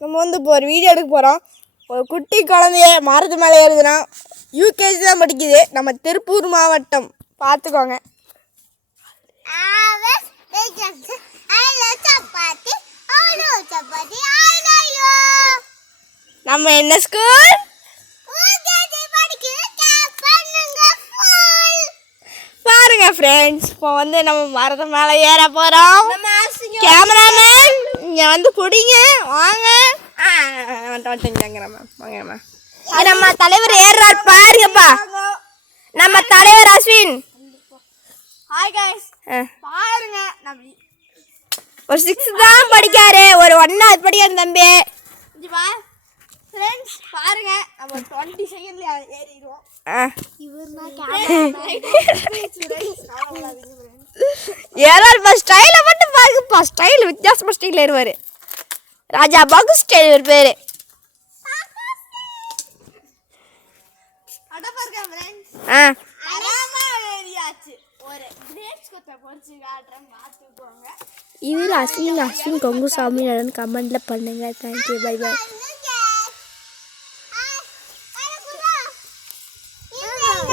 நம்ம வந்து இப்போ ஒரு வீடியோ எடுக்க போகிறோம். ஒரு குட்டி குழந்தைய மரத்து மேலே ஏறுதுன்னா யூகேஜி தான் படிக்குது. நம்ம திருப்பூர் மாவட்டம் பார்த்துக்கோங்க. நம்ம என்ன ஸ்கூல் பாருங்க ஃப்ரெண்ட்ஸ். இப்போ வந்து நம்ம மரத்து மேலே ஏற போகிறோம். கேமராமேன் இங்கே வந்து பிடிங்க வாங்க. வாங்கம்மா. நம்ம தலைவர் ஏறுறார் பாருங்கப்பா. நம்ம தலைவர் அஸ்வின். Hi guys. பாருங்க நம்ம ஒரு 6 தான் படிக்காரு, ஒரு 1வது படிக்காரு தம்பி. இங்க பா फ्रेंड्स பாருங்க நம்ம 20 செகண்ட்ல ஏறிடுவோம். இவர்னா ஏறால் பஸ் ஸ்டைல மட்டும் பாருங்கப்பா. ஸ்டைல் வித்தியாசமா ஸ்டைல் ஏறுவாரு. ராஜா பாகு ஸ்டைல் ஒரு பேரு. அட பாருங்க फ्रेंड्स. அராமா ஏறியாச்சு. ஒரு கிரேப்ஸ் கொத்த பொரிச்சு காட்றேன் பாத்துக்கோங்க. இவர் அஸ்வின் கங்குசாமி நான் கமெண்ட்ல பண்ணுங்க. Thank you. Bye bye.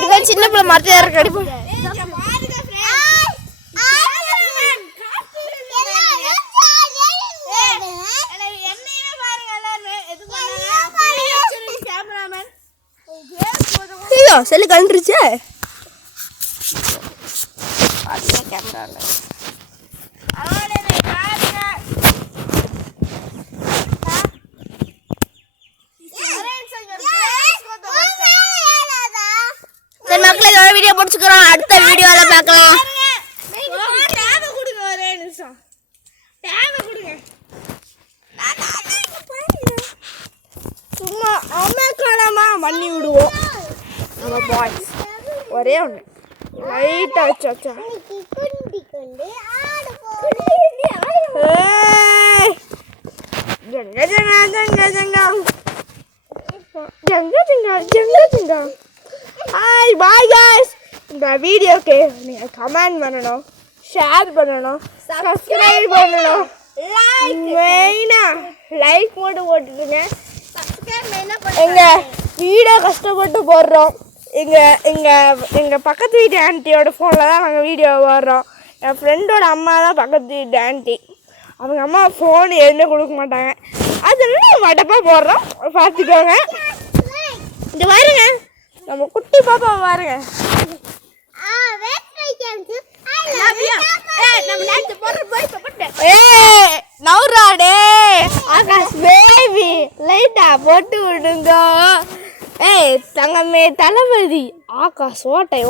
இவன் சின்ன பிள்ளை மரத்தை ஏற கடிப்பா. ஐயோ செல்லு கலந்துருச்சு. கேமரா மக்களே இதோட வீடியோ முடிச்சுக்கிறோம். அடுத்த வீடியோல பார்க்கலாம். சும்மா அம்மாக்காலமா பண்ணி விடுவோம். நம்ம பாய்ஸ் ஒரே ஒன்று லைட்டா வச்சா ஹாய் பாய் गाइस. இந்த வீடியோக்கு நீங்கள் கமெண்ட் பண்ணணும், ஷேர் பண்ணணும், சப்ஸ்கிரைப் பண்ணணும், மெயினாக லைக் மட்டும் போட்டுடுங்க. எங்கள் வீடியோ கஷ்டப்பட்டு போடுறோம். எங்கள் பக்கத்து வீட்டு ஆன்ட்டியோட ஃபோனில் தான் நாங்கள் வீடியோ போடுறோம். என் ஃப்ரெண்டோட அம்மா தான் பக்கத்து வீட்டு ஆன்ட்டி. அவங்க அம்மா ஃபோன் எதுவுமே கொடுக்க மாட்டாங்க. அதெல்லாம் மட்டப்பாக போடுறோம், பார்த்துக்கோங்க. இந்த பாருங்க நம்ம குட்டி பாப்பா பாருங்க. நவுராடே ஆகாஷ் பேபி லைட்டா போட்டு விடுங்க. ஏய் தங்கமே தளபதி ஆகாஷ் ஓட்டை.